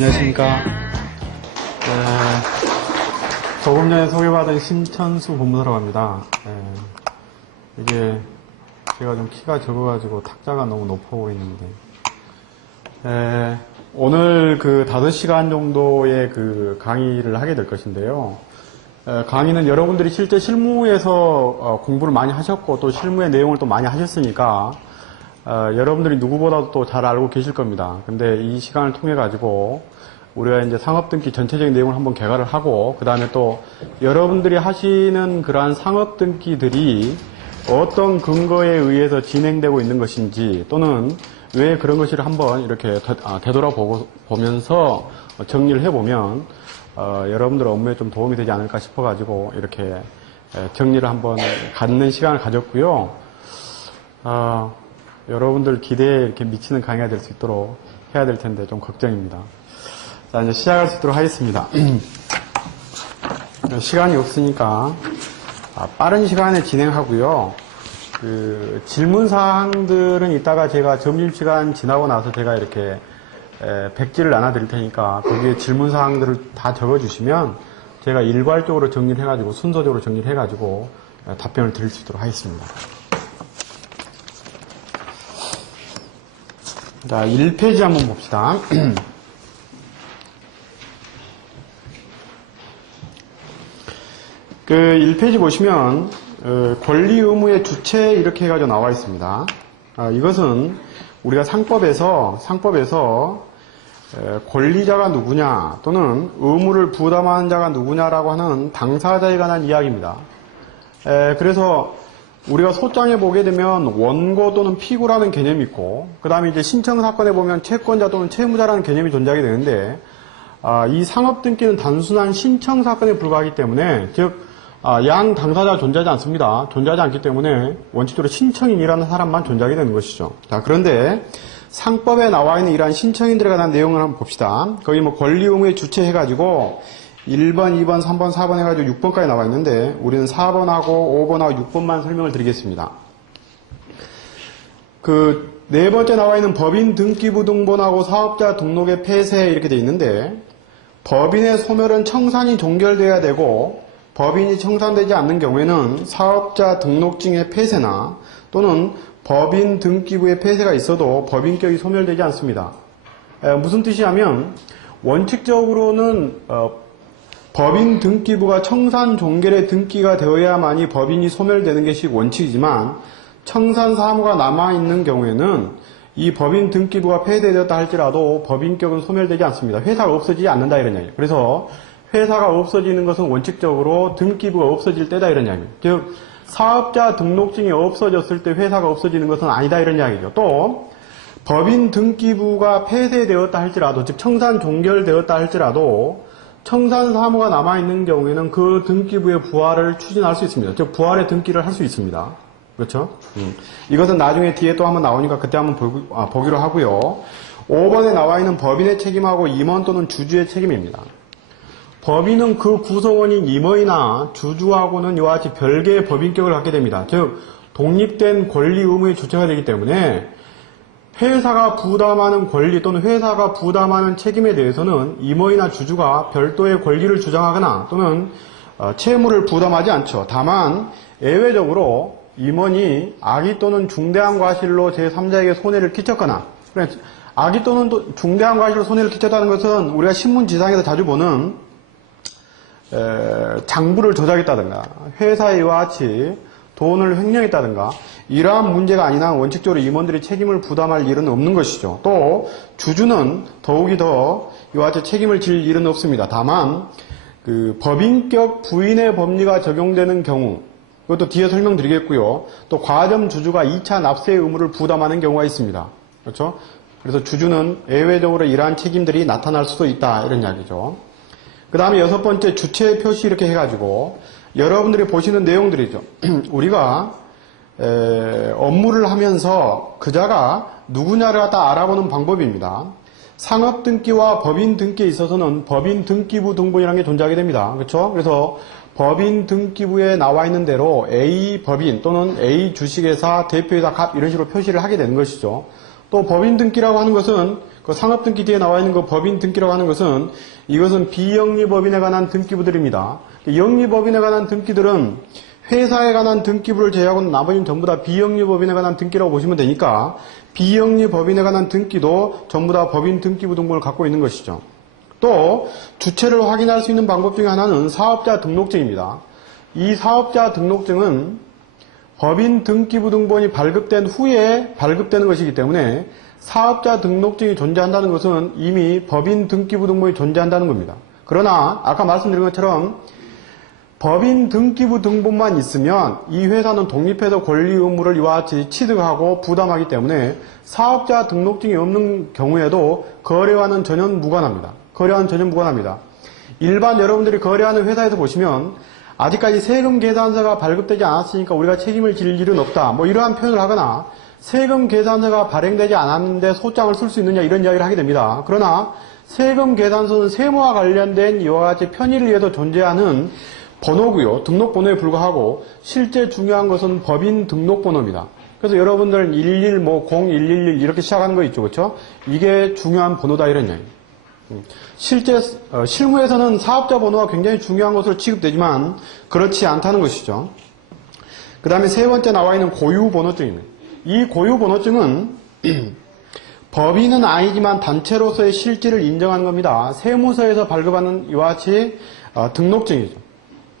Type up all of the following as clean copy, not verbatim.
안녕하십니까. 조금 전에 소개받은 심천수 본부사라고 합니다. 이게 제가 좀 키가 적어가지고 탁자가 너무 높아 보이는데, 오늘 그 5시간 정도의 그 강의를 하게 될 것인데요. 강의는 여러분들이 실제 실무에서 공부를 많이 하셨고 또 실무의 내용을 또 많이 하셨으니까 여러분들이 누구보다도 또 잘 알고 계실 겁니다. 근데 이 시간을 통해 가지고 우리가 이제 상업등기 전체적인 내용을 한번 개괄을 하고, 그 다음에 또 여러분들이 하시는 그러한 상업등기들이 어떤 근거에 의해서 진행되고 있는 것인지, 또는 왜 그런 것을 한번 이렇게 되돌아보면서 정리를 해보면 여러분들 업무에 좀 도움이 되지 않을까 싶어가지고 이렇게 정리를 한번 갖는 시간을 가졌고요. 여러분들 기대에 이렇게 미치는 강의가 될 수 있도록 해야 될 텐데 좀 걱정입니다. 자, 이제 시작할 수 있도록 하겠습니다. 시간이 없으니까 빠른 시간에 진행하고요. 그 질문 사항들은 이따가 제가 점심시간 지나고 나서 제가 이렇게 백지를 나눠드릴 테니까 거기에 질문 사항들을 다 적어주시면 제가 일괄적으로 정리를 해가지고 순서적으로 정리를 해가지고 답변을 드릴 수 있도록 하겠습니다. 자, 1페이지 한번 봅시다. 그 1페이지 보시면 권리 의무의 주체 이렇게 해가지고 나와 있습니다. 이것은 우리가 상법에서 권리자가 누구냐 또는 의무를 부담하는 자가 누구냐라고 하는 당사자에 관한 이야기입니다. 그래서 우리가 소장에 보게 되면 원고 또는 피고라는 개념이 있고, 그 다음에 이제 신청사건에 보면 채권자 또는 채무자라는 개념이 존재하게 되는데, 이 상업등기는 단순한 신청사건에 불과하기 때문에, 즉 양 당사자가 존재하지 않습니다. 존재하지 않기 때문에 원칙적으로 신청인이라는 사람만 존재하게 되는 것이죠. 자, 그런데 상법에 나와 있는 이러한 신청인들에 관한 내용을 한번 봅시다. 거기 뭐 권리 의무의 주체 해가지고 1번, 2번, 3번, 4번 해가지고 6번까지 나와 있는데 우리는 4번하고 5번하고 6번만 설명을 드리겠습니다. 그 네 번째 나와 있는 법인 등기부 등본하고 사업자 등록의 폐쇄 이렇게 돼 있는데, 법인의 소멸은 청산이 종결돼야 되고 법인이 청산되지 않는 경우에는 사업자 등록증의 폐쇄나 또는 법인 등기부의 폐쇄가 있어도 법인격이 소멸되지 않습니다. 무슨 뜻이냐면 원칙적으로는 법인 등기부가 청산 종결에 등기가 되어야만이 법인이 소멸되는 것이 원칙이지만, 청산 사무가 남아있는 경우에는 이 법인 등기부가 폐쇄되었다 할지라도 법인격은 소멸되지 않습니다. 회사가 없어지지 않는다 이런 이야기예요. 그래서 회사가 없어지는 것은 원칙적으로 등기부가 없어질 때다 이런 이야기입니다. 즉 사업자 등록증이 없어졌을 때 회사가 없어지는 것은 아니다 이런 이야기죠. 또 법인 등기부가 폐쇄되었다 할지라도, 즉 청산 종결되었다 할지라도 청산 사무가 남아있는 경우에는 그 등기부의 부활을 추진할 수 있습니다. 즉 부활의 등기를 할 수 있습니다. 그렇죠? 이것은 나중에 뒤에 또 한번 나오니까 그때 한번 보기로 하고요. 5번에 나와 있는 법인의 책임하고 임원 또는 주주의 책임입니다. 법인은 그 구성원인 임원이나 주주하고는 이와 같이 별개의 법인격을 갖게 됩니다. 즉 독립된 권리 의무의 주체가 되기 때문에 회사가 부담하는 권리 또는 회사가 부담하는 책임에 대해서는 임원이나 주주가 별도의 권리를 주장하거나 또는 채무를 부담하지 않죠. 다만 예외적으로 임원이 악의 또는 중대한 과실로 제3자에게 손해를 끼쳤거나, 악의 또는 중대한 과실로 손해를 끼쳤다는 것은 우리가 신문지상에서 자주 보는 장부를 조작했다든가 회사에 이와 같이 돈을 횡령했다든가 이러한 문제가 아니나 원칙적으로 임원들이 책임을 부담할 일은 없는 것이죠. 또 주주는 더욱이 더 이와 같이 책임을 질 일은 없습니다. 다만 그 법인격 부인의 법리가 적용되는 경우, 그것도 뒤에 설명드리겠고요. 또 과점 주주가 2차 납세 의무를 부담하는 경우가 있습니다. 그렇죠? 그래서 주주는 예외적으로 이러한 책임들이 나타날 수도 있다 이런 이야기죠. 그 다음에 6번째 주체 표시 이렇게 해가지고 여러분들이 보시는 내용들이죠. 우리가 업무를 하면서 그자가 누구냐를 갖다 알아보는 방법입니다. 상업등기와 법인등기에 있어서는 법인등기부 등본이라는 게 존재하게 됩니다. 그렇죠? 그래서 법인등기부에 나와 있는 대로 A 법인 또는 A 주식회사 대표이사 갑 이런 식으로 표시를 하게 되는 것이죠. 또 법인 등기라고 하는 것은 그 상업 등기 뒤에 나와 있는 그 법인 등기라고 하는 것은 이것은 비영리법인에 관한 등기부들입니다. 영리법인에 관한 등기들은 회사에 관한 등기부를 제외하고는 나머지는 전부 다 비영리법인에 관한 등기라고 보시면 되니까 비영리법인에 관한 등기도 전부 다 법인 등기부 등본을 갖고 있는 것이죠. 또 주체를 확인할 수 있는 방법 중에 하나는 사업자 등록증입니다. 이 사업자 등록증은 법인 등기부 등본이 발급된 후에 발급되는 것이기 때문에 사업자 등록증이 존재한다는 것은 이미 법인 등기부 등본이 존재한다는 겁니다. 그러나 아까 말씀드린 것처럼 법인 등기부 등본만 있으면 이 회사는 독립해서 권리 의무를 이와 같이 취득하고 부담하기 때문에 사업자 등록증이 없는 경우에도 거래와는 전혀 무관합니다. 거래와는 전혀 무관합니다. 일반 여러분들이 거래하는 회사에서 보시면 아직까지 세금 계산서가 발급되지 않았으니까 우리가 책임을 질 일은 없다. 뭐 이러한 표현을 하거나 세금 계산서가 발행되지 않았는데 소장을 쓸 수 있느냐 이런 이야기를 하게 됩니다. 그러나 세금 계산서는 세무와 관련된 이와 같이 편의를 위해서 존재하는 번호고요. 등록번호에 불과하고 실제 중요한 것은 법인 등록번호입니다. 그래서 여러분들은 11, 뭐 0111 이렇게 시작하는 거 있죠. 그렇죠? 이게 중요한 번호다 이런 얘기예요. 실제 실무에서는 사업자 번호가 굉장히 중요한 것으로 취급되지만 그렇지 않다는 것이죠. 그 다음에 세 번째 나와 있는 고유번호증입니다. 이 고유번호증은 법인은 아니지만 단체로서의 실질을 인정하는 겁니다. 세무서에서 발급하는 이와 같이 등록증이죠.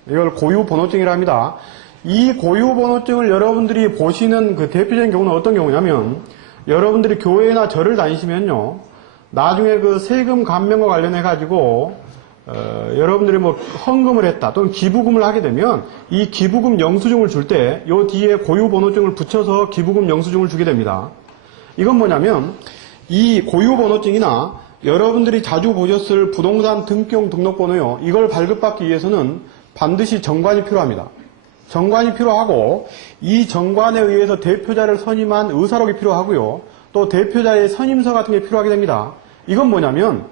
이걸 고유번호증이라 합니다. 이 고유번호증을 여러분들이 보시는 그 대표적인 경우는 어떤 경우냐면 여러분들이 교회나 절을 다니시면요. 나중에 그 세금 감면과 관련해 가지고 여러분들이 뭐 헌금을 했다 또는 기부금을 하게 되면 이 기부금 영수증을 줄 때 요 뒤에 고유번호증을 붙여서 기부금 영수증을 주게 됩니다. 이건 뭐냐면 이 고유번호증이나 여러분들이 자주 보셨을 부동산 등기용 등록번호요. 이걸 발급받기 위해서는 반드시 정관이 필요합니다. 정관이 필요하고 이 정관에 의해서 대표자를 선임한 의사록이 필요하고요. 또 대표자의 선임서 같은 게 필요하게 됩니다. 이건 뭐냐면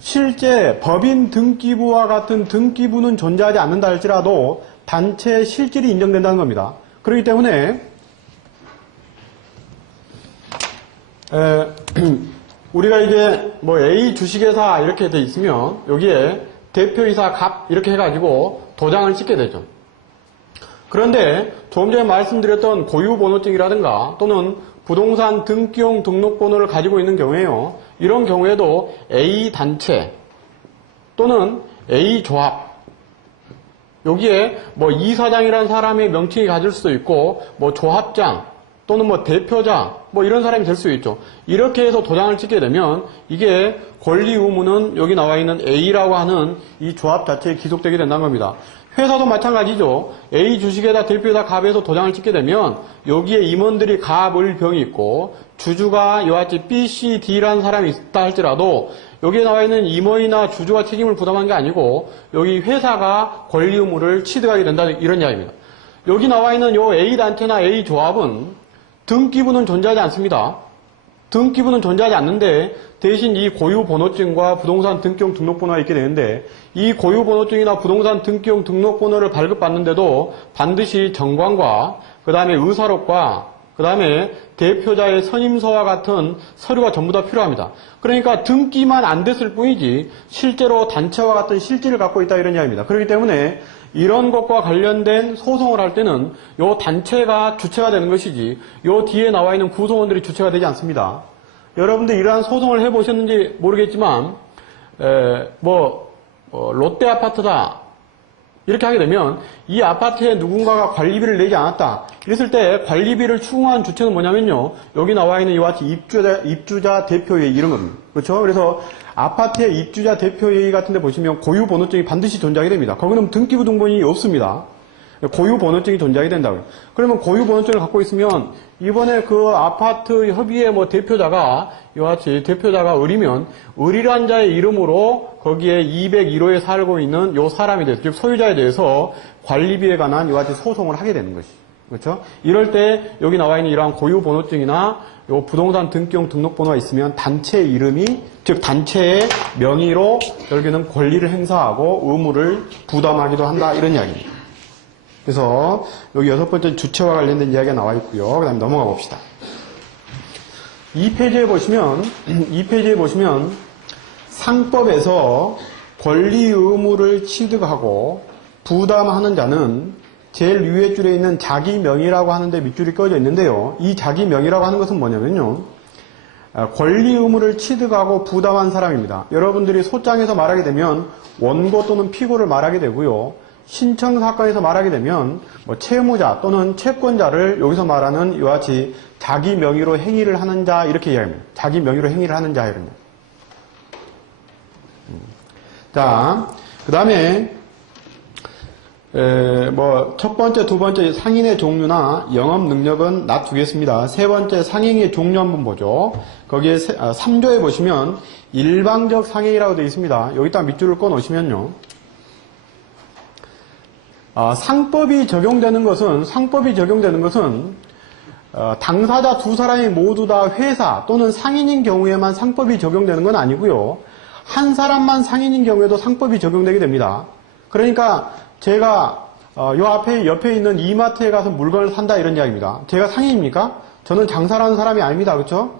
실제 법인 등기부와 같은 등기부는 존재하지 않는다 할지라도 단체의 실질이 인정된다는 겁니다. 그렇기 때문에 우리가 이제 뭐 A 주식회사 이렇게 돼 있으면 여기에 대표이사 갑 이렇게 해가지고 도장을 찍게 되죠. 그런데 조금 전에 말씀드렸던 고유번호증이라든가 또는 부동산 등기용 등록번호를 가지고 있는 경우에요. 이런 경우에도 A 단체 또는 A 조합 여기에 뭐 이사장이라는 사람의 명칭이 가질 수도 있고 뭐 조합장 또는 뭐 대표자 뭐 이런 사람이 될 수 있죠. 이렇게 해서 도장을 찍게 되면 이게 권리 의무는 여기 나와 있는 A라고 하는 이 조합 자체에 기속되게 된다는 겁니다. 회사도 마찬가지죠. A 주식에다 대표에다 갑에서 도장을 찍게 되면 여기에 임원들이 갑을 병이 있고 주주가 이와 같이 B, C, D라는 사람이 있다 할지라도 여기에 나와 있는 임원이나 주주가 책임을 부담한 게 아니고 여기 회사가 권리 의무를 취득하게 된다 이런 이야기입니다. 여기 나와 있는 요 A 단체나 A 조합은 등기부는 존재하지 않습니다. 등기부는 존재하지 않는데 대신 이 고유번호증과 부동산 등기용 등록번호가 있게 되는데 이 고유번호증이나 부동산 등기용 등록번호를 발급받는데도 반드시 정관과 그 다음에 의사록과 그 다음에 대표자의 선임서와 같은 서류가 전부 다 필요합니다. 그러니까 등기만 안 됐을 뿐이지 실제로 단체와 같은 실질을 갖고 있다 이런 이야기입니다. 그렇기 때문에 이런 것과 관련된 소송을 할 때는 요 단체가 주체가 되는 것이지 요 뒤에 나와 있는 구성원들이 주체가 되지 않습니다. 여러분들 이러한 소송을 해보셨는지 모르겠지만 롯데 아파트다 이렇게 하게 되면 이 아파트에 누군가가 관리비를 내지 않았다 이랬을 때 관리비를 추궁한 주체는 뭐냐면요 여기 나와 있는 이와 같이 입주자 대표회의 이런 겁니다. 그렇죠? 그래서 아파트의 입주자 대표회의 같은 데 보시면 고유번호증이 반드시 존재하게 됩니다. 거기는 등기부 등본이 없습니다. 고유번호증이 존재하게 된다고요. 그러면 고유번호증을 갖고 있으면 이번에 그 아파트 협의회 뭐 대표자가 이와 같이 대표자가 을이면 을이란 자의 이름으로 거기에 201호에 살고 있는 요 사람에 대해서 즉 소유자에 대해서 관리비에 관한 이와 같이 소송을 하게 되는 것이죠. 그렇죠? 이럴 때 여기 나와 있는 이러한 고유번호증이나 요 부동산 등기용 등록번호가 있으면 단체의 이름이 즉 단체의 명의로 여기는 권리를 행사하고 의무를 부담하기도 한다 이런 이야기입니다. 그래서 여기 6번째 주체와 관련된 이야기가 나와 있고요. 그 다음에 넘어가 봅시다. 이 페이지에 보시면 상법에서 권리 의무를 취득하고 부담하는 자는 제일 위에 줄에 있는 자기 명의라고 하는데 밑줄이 꺼져 있는데요. 이 자기 명의라고 하는 것은 뭐냐면요. 권리 의무를 취득하고 부담한 사람입니다. 여러분들이 소장에서 말하게 되면 원고 또는 피고를 말하게 되고요. 신청 사건에서 말하게 되면 채무자 또는 채권자를 여기서 말하는 이와 같이 자기 명의로 행위를 하는 자 이렇게 이야기합니다. 자기 명의로 행위를 하는 자 이런 거. 자, 그 다음에 첫 번째, 두 번째 상인의 종류나 영업 능력은 놔두겠습니다. 세 번째 상행의 종류 한번 보죠. 거기에 3조에 보시면 일방적 상행이라고 되어 있습니다. 여기다 밑줄을 꺼 놓으시면요. 상법이 적용되는 것은 당사자 두 사람이 모두 다 회사 또는 상인인 경우에만 상법이 적용되는 건 아니고요. 한 사람만 상인인 경우에도 상법이 적용되게 됩니다. 그러니까 제가 옆에 있는 이마트에 가서 물건을 산다 이런 이야기입니다. 제가 상인입니까? 저는 장사라는 사람이 아닙니다. 그렇죠?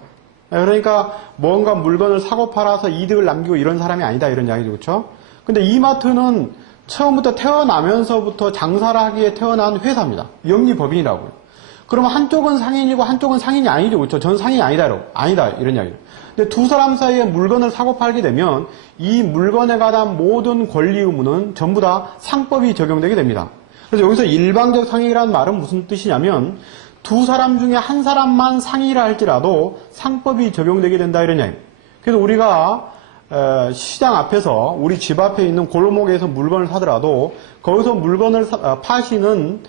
그러니까 뭔가 물건을 사고 팔아서 이득을 남기고 이런 사람이 아니다 이런 이야기죠. 그렇죠? 근데 이마트는 처음부터 태어나면서부터 장사를 하기에 태어난 회사입니다. 영리법인이라고요. 그러면 한쪽은 상인이고 한쪽은 상인이 아니죠. 그렇죠? 저는 상인이 아니다 이런 이야기죠. 근데 두 사람 사이에 물건을 사고 팔게 되면 이 물건에 관한 모든 권리 의무는 전부 다 상법이 적용되게 됩니다. 그래서 여기서 일방적 상행이라는 말은 무슨 뜻이냐면 두 사람 중에 한 사람만 상의를 할지라도 상법이 적용되게 된다 이런 이야기입니다. 그래서 우리가 시장 앞에서 우리 집 앞에 있는 골목에서 물건을 사더라도 거기서 물건을 파시는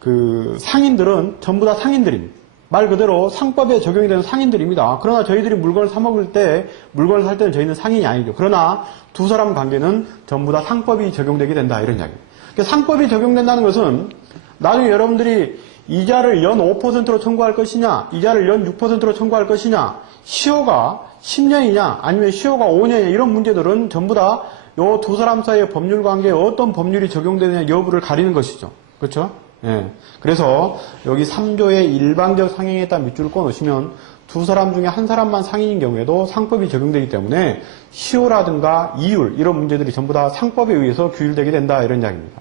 그 상인들은 전부 다 상인들입니다. 말 그대로 상법에 적용이 되는 상인들입니다. 그러나 저희들이 물건을 사 먹을 때, 물건을 살 때는 저희는 상인이 아니죠. 그러나 두 사람 관계는 전부 다 상법이 적용되게 된다 이런 이야기입니다. 그러니까 상법이 적용된다는 것은 나중에 여러분들이 이자를 연 5%로 청구할 것이냐, 이자를 연 6%로 청구할 것이냐, 시효가 10년이냐, 아니면 시효가 5년이냐 이런 문제들은 전부 다 이 두 사람 사이의 법률 관계에 어떤 법률이 적용되느냐 여부를 가리는 것이죠. 그렇죠? 예. 그래서 여기 3조의 일방적 상행에다 밑줄을 꺼 놓으시면 두 사람 중에 한 사람만 상인인 경우에도 상법이 적용되기 때문에 시효라든가 이율 이런 문제들이 전부 다 상법에 의해서 규율되게 된다 이런 이야기입니다.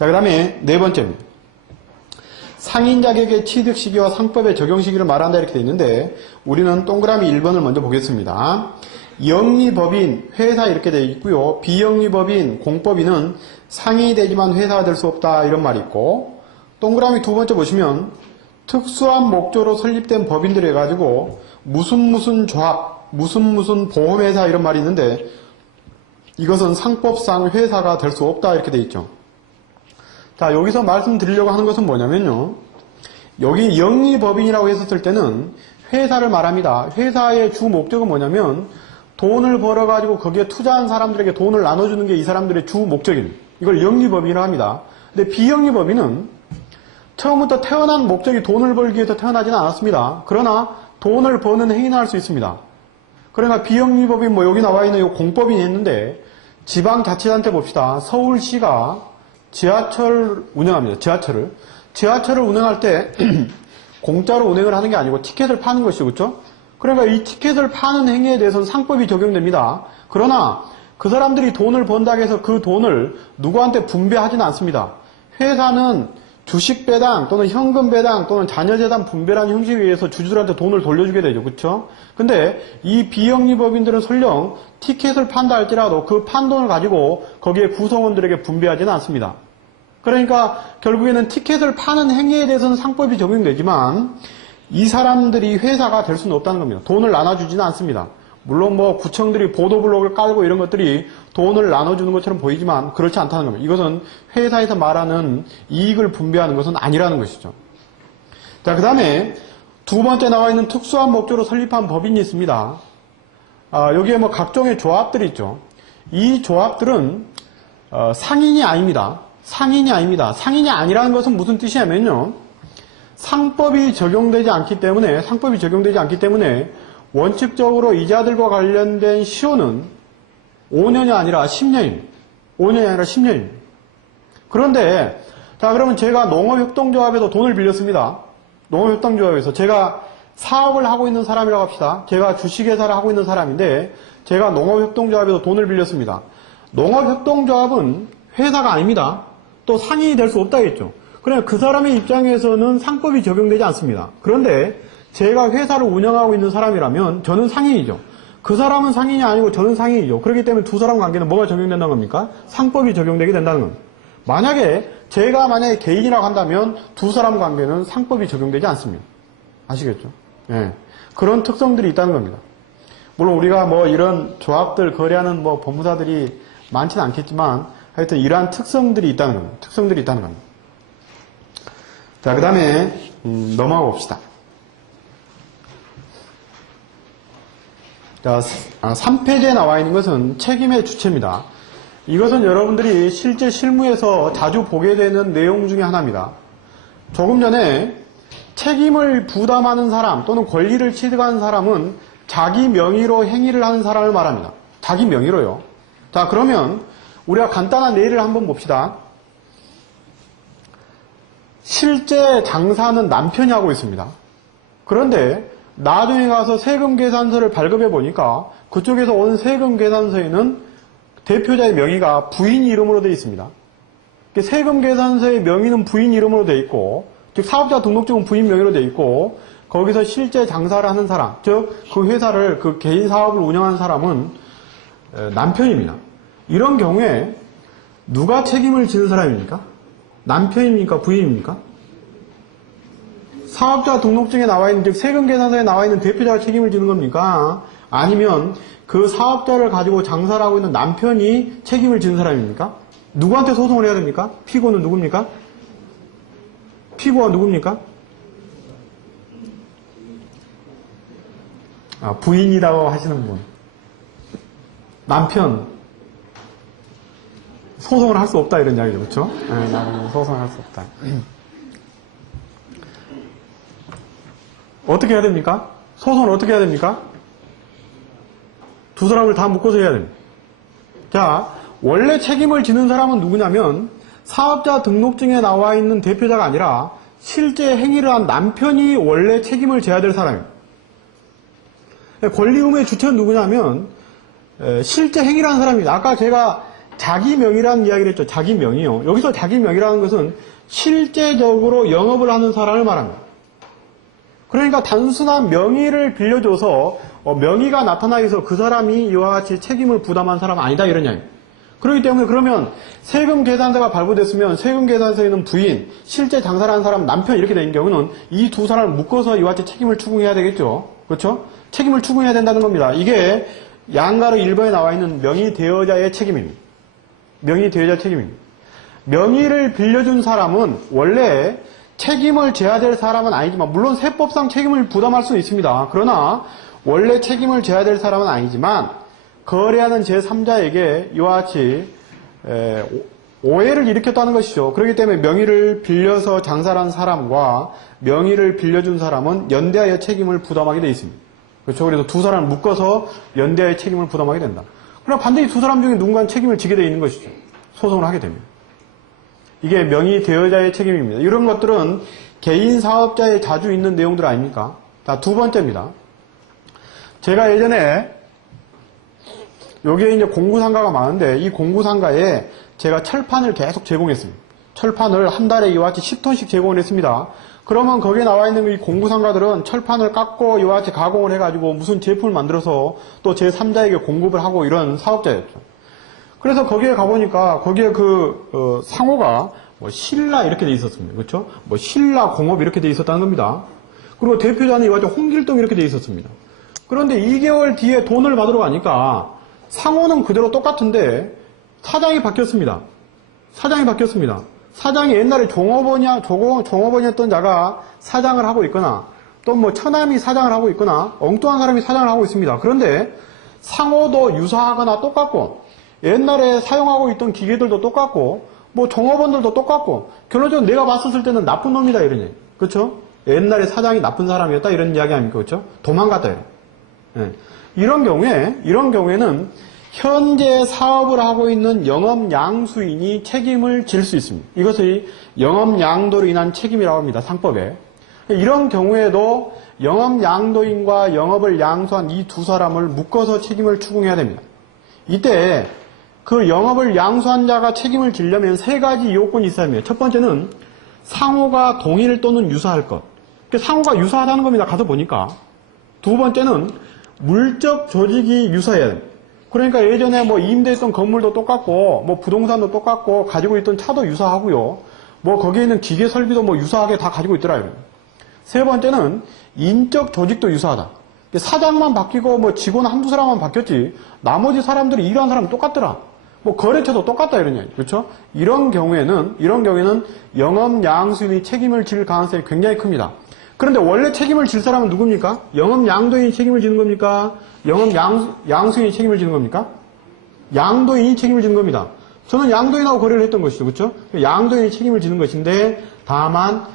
자, 그 다음에 네 번째입니다. 상인 자격의 취득 시기와 상법의 적용 시기를 말한다 이렇게 되어 있는데 우리는 동그라미 1번을 먼저 보겠습니다. 영리법인, 회사 이렇게 되어 있고요. 비영리법인, 공법인은 상인이 되지만 회사가 될 수 없다 이런 말이 있고 동그라미 두 번째 보시면 특수한 목적으로 설립된 법인들 해가지고 무슨 조합, 무슨 보험회사 이런 말이 있는데 이것은 상법상 회사가 될 수 없다 이렇게 되어 있죠. 자, 여기서 말씀드리려고 하는 것은 뭐냐면요. 여기 영리법인이라고 했었을 때는 회사를 말합니다. 회사의 주 목적은 뭐냐면 돈을 벌어가지고 거기에 투자한 사람들에게 돈을 나눠주는 게 이 사람들의 주 목적입니다. 이걸 영리법인이라고 합니다. 근데 비영리법인은 처음부터 태어난 목적이 돈을 벌기 위해서 태어나지는 않았습니다. 그러나 돈을 버는 행위는 할 수 있습니다. 그러나 비영리법인 여기 나와 있는 이 공법인이 있는데 지방자치단체 봅시다. 서울시가 지하철 운영합니다. 지하철을 운행할 때 공짜로 운행을 하는 게 아니고 티켓을 파는 것이죠. 그렇죠? 그러니까 이 티켓을 파는 행위에 대해서는 상법이 적용됩니다. 그러나 그 사람들이 돈을 번다고 해서 그 돈을 누구한테 분배하지는 않습니다. 회사는 주식 배당 또는 현금 배당 또는 자녀재단 분배라는 형식에 의해서 주주들한테 돈을 돌려주게 되죠. 그렇죠? 근데 이 비영리법인들은 설령 티켓을 판다 할지라도 그 판 돈을 가지고 거기에 구성원들에게 분배하지는 않습니다. 그러니까 결국에는 티켓을 파는 행위에 대해서는 상법이 적용되지만 이 사람들이 회사가 될 수는 없다는 겁니다. 돈을 나눠주지는 않습니다. 물론 구청들이 보도블록을 깔고 이런 것들이 돈을 나눠주는 것처럼 보이지만 그렇지 않다는 겁니다. 이것은 회사에서 말하는 이익을 분배하는 것은 아니라는 것이죠. 자, 그 다음에 두 번째 나와 있는 특수한 목적으로 설립한 법인이 있습니다. 여기에 각종의 조합들이 있죠. 이 조합들은 상인이 아닙니다. 상인이 아니라는 것은 무슨 뜻이냐면요. 상법이 적용되지 않기 때문에 원칙적으로 이자들과 관련된 시효는 5년이 아니라 10년입니다. 그런데 자, 그러면 제가 농업협동조합에서 돈을 빌렸습니다. 농업협동조합에서 제가 사업을 하고 있는 사람이라고 합시다. 제가 주식회사를 하고 있는 사람인데 제가 농업협동조합에서 돈을 빌렸습니다. 농업협동조합은 회사가 아닙니다. 또 상인이 될 수 없다겠죠. 그러니까 그 사람의 입장에서는 상법이 적용되지 않습니다. 그런데 제가 회사를 운영하고 있는 사람이라면 저는 상인이죠. 그 사람은 상인이 아니고 저는 상인이죠. 그렇기 때문에 두 사람 관계는 뭐가 적용된다는 겁니까? 상법이 적용되게 된다는 겁니다. 제가 만약에 개인이라고 한다면 두 사람 관계는 상법이 적용되지 않습니다. 아시겠죠? 예. 그런 특성들이 있다는 겁니다. 물론 우리가 뭐 이런 조합들 거래하는 뭐 법무사들이 많지는 않겠지만 하여튼 이러한 특성들이 있다는 겁니다. 특성들이 있다는 겁니다. 자, 그 다음에 넘어가 봅시다. 자, 3페이지에 나와 있는 것은 책임의 주체입니다. 이것은 여러분들이 실제 실무에서 자주 보게 되는 내용 중에 하나입니다. 조금 전에 책임을 부담하는 사람 또는 권리를 취득하는 사람은 자기 명의로 행위를 하는 사람을 말합니다. 자기 명의로요. 자, 그러면 우리가 간단한 예를 한번 봅시다. 실제 장사는 남편이 하고 있습니다. 그런데 나중에 가서 세금 계산서를 발급해 보니까 그쪽에서 온 세금 계산서에는 대표자의 명의가 부인 이름으로 되어 있습니다. 세금 계산서의 명의는 부인 이름으로 되어 있고, 즉 사업자 등록증은 부인 명의로 되어 있고, 거기서 실제 장사를 하는 사람, 즉 그 회사를 그 개인 사업을 운영하는 사람은 남편입니다. 이런 경우에 누가 책임을 지는 사람입니까? 남편입니까? 부인입니까? 사업자 등록증에 나와 있는, 즉 세금 계산서에 나와 있는 대표자가 책임을 지는 겁니까? 아니면 그 사업자를 가지고 장사를 하고 있는 남편이 책임을 지는 사람입니까? 누구한테 소송을 해야 됩니까? 피고는 누굽니까? 피고가 누굽니까? 부인이라고 하시는 분. 남편. 소송을 할 수 없다 이런 이야기죠. 그렇죠? 네, 소송을 할 수 없다. 어떻게 해야 됩니까? 소송을 어떻게 해야 됩니까? 두 사람을 다 묶어서 해야 됩니다. 자, 원래 책임을 지는 사람은 누구냐면 사업자 등록증에 나와 있는 대표자가 아니라 실제 행위를 한 남편이 원래 책임을 져야 될 사람입니다. 권리 의무의 주체는 누구냐면 실제 행위를 한 사람입니다. 아까 제가 자기 명의라는 이야기를 했죠. 자기 명의요. 여기서 자기 명의라는 것은 실제적으로 영업을 하는 사람을 말합니다. 그러니까 단순한 명의를 빌려줘서 명의가 나타나서 그 사람이 이와 같이 책임을 부담한 사람은 아니다 이런 이야기입니다. 그렇기 때문에 그러면 세금 계산서가 발부됐으면 세금 계산서에는 부인, 실제 장사를 하는 사람 남편 이렇게 된 경우는 이 두 사람을 묶어서 이와 같이 책임을 추궁해야 되겠죠. 그렇죠? 책임을 추궁해야 된다는 겁니다. 이게 양가로 1번에 나와 있는 명의 대여자의 책임입니다. 명의 대여자 책임입니다. 명의를 빌려준 사람은 원래 책임을 져야 될 사람은 아니지만 물론 세법상 책임을 부담할 수는 있습니다. 그러나 원래 책임을 져야 될 사람은 아니지만 거래하는 제3자에게 이와 같이 오해를 일으켰다는 것이죠. 그렇기 때문에 명의를 빌려서 장사를 한 사람과 명의를 빌려준 사람은 연대하여 책임을 부담하게 되어 있습니다. 그렇죠? 그래서 두 사람을 묶어서 연대하여 책임을 부담하게 된다. 그러나 반드시 두 사람 중에 누군가는 책임을 지게 되어 있는 것이죠. 소송을 하게 됩니다. 이게 명의 대여자의 책임입니다. 이런 것들은 개인 사업자에 자주 있는 내용들 아닙니까? 자, 두 번째입니다. 제가 예전에 여기에 이제 공구상가가 많은데 이 공구상가에 제가 철판을 계속 제공했습니다. 철판을 한 달에 이와 같이 10톤씩 제공을 했습니다. 그러면 거기에 나와 있는 이 공구상가들은 철판을 깎고 이와 같이 가공을 해가지고 무슨 제품을 만들어서 또 제3자에게 공급을 하고 이런 사업자였죠. 그래서 거기에 가보니까 거기에 상호가 뭐 신라 이렇게 돼 있었습니다. 그렇죠? 뭐 신라 공업 이렇게 돼 있었다는 겁니다. 그리고 대표자는 이와 같이 홍길동 이렇게 돼 있었습니다. 그런데 2개월 뒤에 돈을 받으러 가니까 상호는 그대로 똑같은데 사장이 바뀌었습니다. 사장이 옛날에 종업원이었던 자가 사장을 하고 있거나 또 뭐 처남이 사장을 하고 있거나 엉뚱한 사람이 사장을 하고 있습니다. 그런데 상호도 유사하거나 똑같고 옛날에 사용하고 있던 기계들도 똑같고 뭐 종업원들도 똑같고 결론적으로 내가 봤었을 때는 나쁜 놈이다 이런 얘기. 그렇죠? 옛날에 사장이 나쁜 사람이었다 이런 이야기 아닙니까? 그렇죠? 도망갔다 이런. 네. 이런 경우에는 현재 사업을 하고 있는 영업양수인이 책임을 질 수 있습니다. 이것을 영업양도로 인한 책임이라고 합니다. 상법에. 이런 경우에도 영업 양도인과 영업을 양수한 이 두 사람을 묶어서 책임을 추궁해야 됩니다. 이때 그 영업을 양수한 자가 책임을 지려면 세 가지 요건이 있어야 합니다. 첫 번째는 상호가 동일 또는 유사할 것. 상호가 유사하다는 겁니다. 가서 보니까. 두 번째는 물적 조직이 유사해야 됩니다. 그러니까 예전에 뭐 임대했던 건물도 똑같고, 뭐 부동산도 똑같고, 가지고 있던 차도 유사하고요. 뭐 거기에 있는 기계 설비도 뭐 유사하게 다 가지고 있더라고요. 세 번째는 인적 조직도 유사하다. 사장만 바뀌고 뭐 직원 한두 사람만 바뀌었지, 나머지 사람들이 일하는 사람은 똑같더라. 뭐 거래처도 똑같다 이런 얘기. 그렇죠? 이런 경우에는 영업 양수인이 책임을 질 가능성이 굉장히 큽니다. 그런데 원래 책임을 질 사람은 누굽니까? 영업 양도인이 책임을 지는 겁니까? 영업 양수인이 책임을 지는 겁니까? 양도인이 책임을 지는 겁니다. 저는 양도인하고 거래를 했던 것이죠. 그렇죠? 양도인이 책임을 지는 것인데, 다만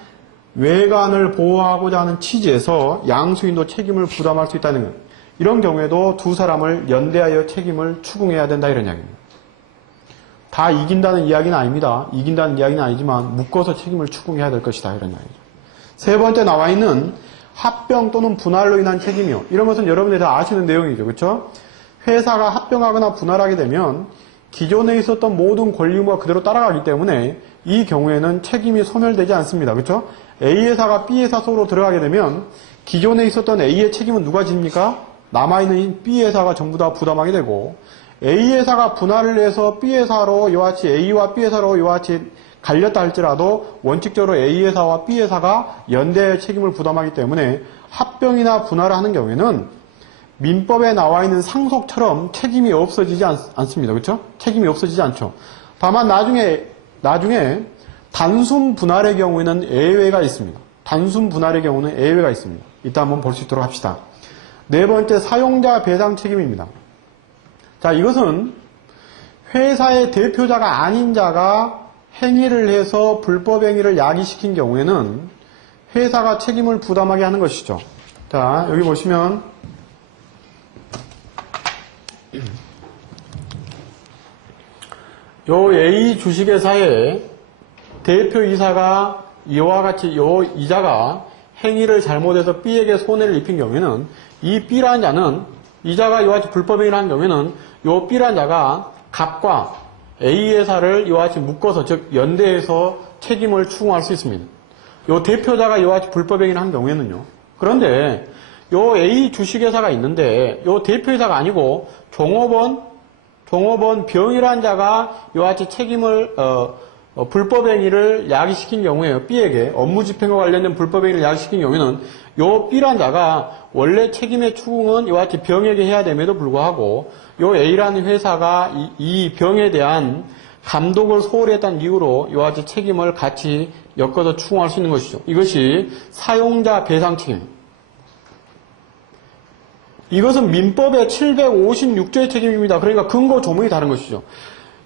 외관을 보호하고자 하는 취지에서 양수인도 책임을 부담할 수 있다는 거예요. 이런 경우에도 두 사람을 연대하여 책임을 추궁해야 된다 이런 이야기입니다. 다 이긴다는 이야기는 아닙니다. 이긴다는 이야기는 아니지만 묶어서 책임을 추궁해야 될 것이다 이런 이야기죠. 세 번째 나와 있는 합병 또는 분할로 인한 책임이요. 이런 것은 여러분들이 다 아시는 내용이죠. 그렇죠? 회사가 합병하거나 분할하게 되면 기존에 있었던 모든 권리 의무가 그대로 따라가기 때문에 이 경우에는 책임이 소멸되지 않습니다. 그렇죠? A회사가 B회사 속으로 들어가게 되면 기존에 있었던 A의 책임은 누가 집니까? 남아있는 B회사가 전부 다 부담하게 되고, A회사가 분할을 해서 B회사로 이와 같이 A와 B회사로 이와 같이 갈렸다 할지라도 원칙적으로 A회사와 B회사가 연대의 책임을 부담하기 때문에 합병이나 분할을 하는 경우에는 민법에 나와 있는 상속처럼 책임이 없어지지 않습니다. 그렇죠? 책임이 없어지지 않죠. 다만 나중에 단순 분할의 경우에는 예외가 있습니다. 단순 분할의 경우는 예외가 있습니다. 이따 한번 볼 수 있도록 합시다. 네 번째, 사용자 배상 책임입니다. 자, 이것은 회사의 대표자가 아닌 자가 행위를 해서 불법 행위를 야기시킨 경우에는 회사가 책임을 부담하게 하는 것이죠. 자, 여기 보시면 요 A 주식회사의 대표이사가 이와 같이 요 이자가 행위를 잘못해서 B에게 손해를 입힌 경우에는 이 B라는 자는, 이자가 이와 같이 불법 행위를 한 경우에는 요 B라는 자가 갑과 A회사를 이와 같이 묶어서, 즉 연대해서 책임을 추궁할 수 있습니다. 요 대표자가 이와 같이 불법 행위를 한 경우에는요. 그런데 요 A 주식회사가 있는데 요 대표회사가 아니고 종업원 병이라는 자가 이와 같이 책임을 불법 행위를 야기시킨 경우에요. B에게 업무 집행과 관련된 불법 행위를 야기시킨 경우에는 요 B라는 자가 원래 책임의 추궁은 이와 같이 병에게 해야 됨에도 불구하고 요 A라는 회사가 이 병에 대한 감독을 소홀히 했다는 이유로 이와 같이 책임을 같이 엮어서 추궁할 수 있는 것이죠. 이것이 사용자 배상 책임입니다. 이것은 민법의 756조의 책임입니다. 그러니까 근거 조문이 다른 것이죠.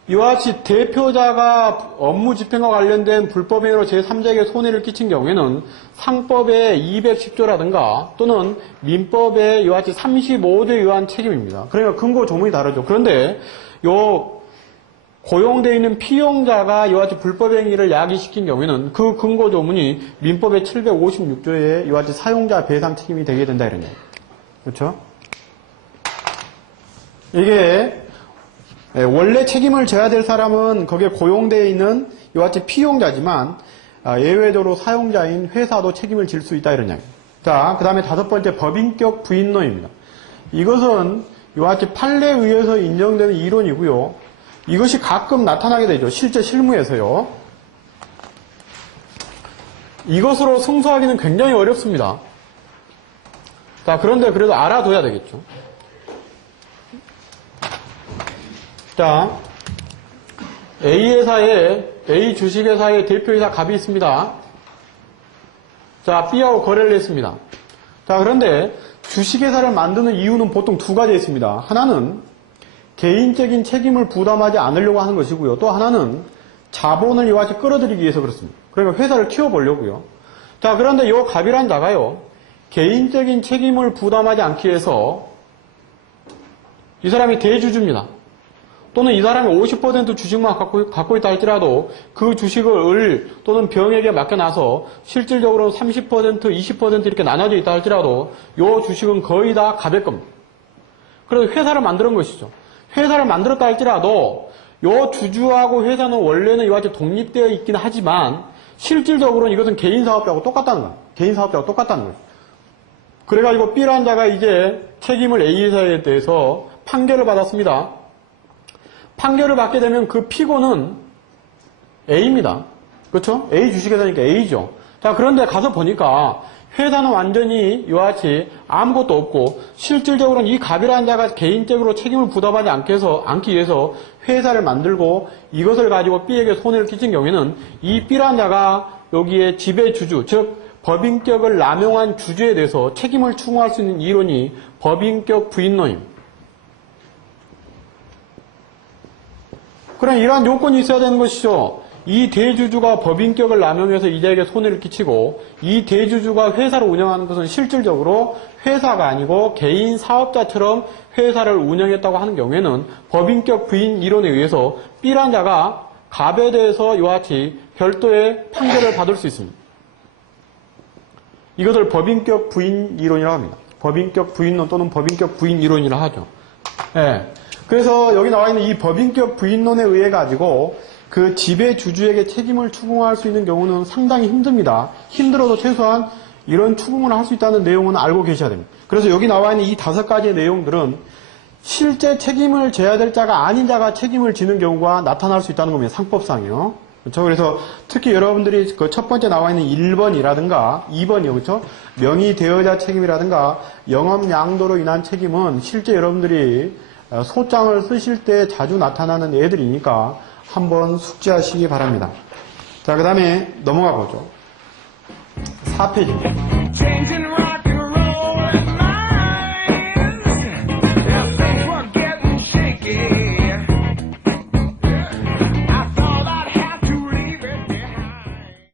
이와 같이 대표자가 업무 집행과 관련된 불법 행위로 제3자에게 손해를 끼친 경우에는 상법의 210조라든가 또는 민법의 이와 같이 35조에 의한 책임입니다. 그러니까 근거 조문이 다르죠. 그런데 요 고용되어 있는 피용자가 이와 같이 불법 행위를 야기시킨 경우에는 그 근거 조문이 민법의 756조에 이와 같이 사용자 배상 책임이 되게 된다 이런 얘기예요. 그렇죠? 이게 원래 책임을 져야 될 사람은 거기에 고용되어 있는 이와 같이 피용자지만 예외적으로 사용자인 회사도 책임을 질 수 있다 이런 이야기입니다. 자, 그 다음에 다섯 번째, 법인격 부인론입니다. 이것은 이와 같이 판례에 의해서 인정되는 이론이고요. 이것이 가끔 나타나게 되죠. 실제 실무에서요. 이것으로 승소하기는 굉장히 어렵습니다. 자, 그런데 그래도 알아둬야 되겠죠. 자, A 주식회사의 대표이사 갑이 있습니다. 자, B하고 거래를 했습니다. 자, 그런데 주식회사를 만드는 이유는 보통 두 가지 있습니다. 하나는 개인적인 책임을 부담하지 않으려고 하는 것이고요. 또 하나는 자본을 이와 같이 끌어들이기 위해서 그렇습니다. 그러니까 회사를 키워보려고요. 자, 그런데 이 갑이란 자가요, 개인적인 책임을 부담하지 않기 위해서 이 사람이 대주주입니다. 또는 이 사람이 50% 주식만 갖고 있다 할지라도 그 주식을 또는 병에게 맡겨놔서 실질적으로 30%, 20% 이렇게 나눠져 있다 할지라도 이 주식은 거의 다 갑의 겁니다. 그래서 회사를 만드는 것이죠. 회사를 만들었다 할지라도 이 주주하고 회사는 원래는 이와 같이 독립되어 있긴 하지만 실질적으로는 이것은 개인 사업자하고 똑같다는 거예요. 개인 사업자하고 똑같다는 거예요. 그래가지고 B라는 자가 이제 책임을 A 회사에 대해서 판결을 받았습니다. 판결을 받게 되면 그 피고는 A입니다. 그렇죠? A 주식회사니까 A죠. 자, 그런데 가서 보니까 회사는 완전히 이와 같이 아무것도 없고 실질적으로는 이 갑이라는 자가 개인적으로 책임을 부담하지 않기 위해서 회사를 만들고 이것을 가지고 B에게 손해를 끼친 경우에는 이 B라는 자가 여기에 지배주주, 즉 법인격을 남용한 주주에 대해서 책임을 추궁할 수 있는 이론이 법인격 부인론입니다. 그럼 이러한 요건이 있어야 되는 것이죠. 이 대주주가 법인격을 남용해서 이자에게 손해를 끼치고 이 대주주가 회사를 운영하는 것은 실질적으로 회사가 아니고 개인 사업자처럼 회사를 운영했다고 하는 경우에는 법인격 부인 이론에 의해서 B란 자가 갑에 대해서 이와 같이 별도의 판결을 받을 수 있습니다. 이것을 법인격 부인 이론이라고 합니다. 법인격 부인론 또는 법인격 부인 이론이라 하죠. 예. 그래서 여기 나와 있는 이 법인격 부인론에 의해 가지고 그 지배주주에게 책임을 추궁할 수 있는 경우는 상당히 힘듭니다. 힘들어도 최소한 이런 추궁을 할 수 있다는 내용은 알고 계셔야 됩니다. 그래서 여기 나와 있는 이 5가지의 내용들은 실제 책임을 져야 될 자가 아닌 자가 책임을 지는 경우가 나타날 수 있다는 겁니다. 상법상이요. 그렇죠? 그래서 특히 여러분들이 그 첫 번째 나와 있는 1번이라든가 2번이요. 그렇죠? 명의대여자 책임이라든가 영업양도로 인한 책임은 실제 여러분들이 소장을 쓰실 때 자주 나타나는 애들이니까 한번 숙지하시기 바랍니다. 자, 그 다음에 넘어가 보죠. 4페이지.